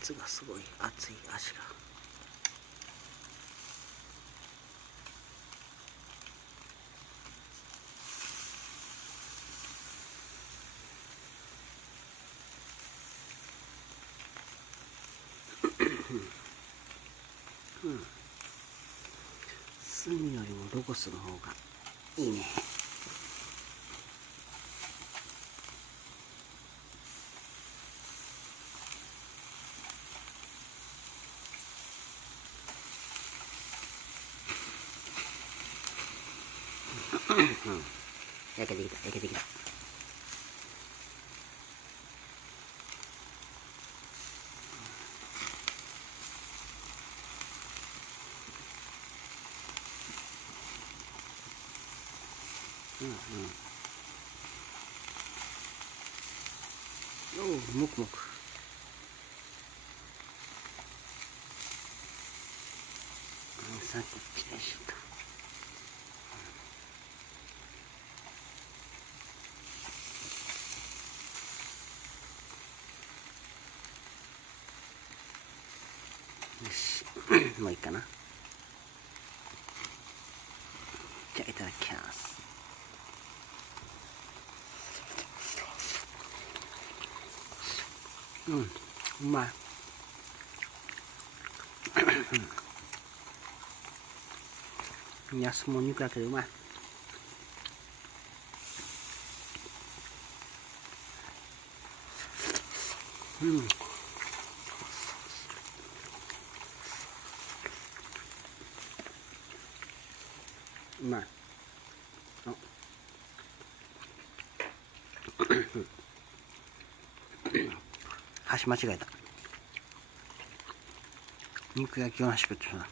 熱がすごい熱い足が。うん、スミよりもロゴスの方がいいね。焼けてきた焼けてきた。おお、もくもく。さっききれいしった。よしもういいかな。じゃあいただきます。うん、うまい。安も肉だけどうまい。うん、うまい。箸間違えた。肉焼きを箸食ってたな。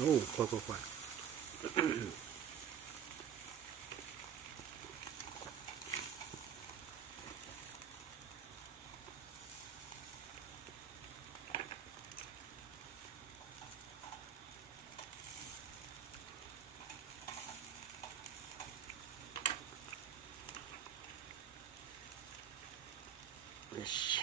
おお、怖い怖い怖い。よし。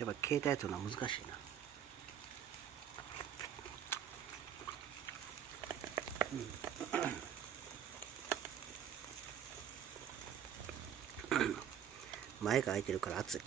やっぱ携帯というのは難しいな。前が空いてるから熱い。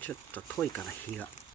ちょっと遠いから火が。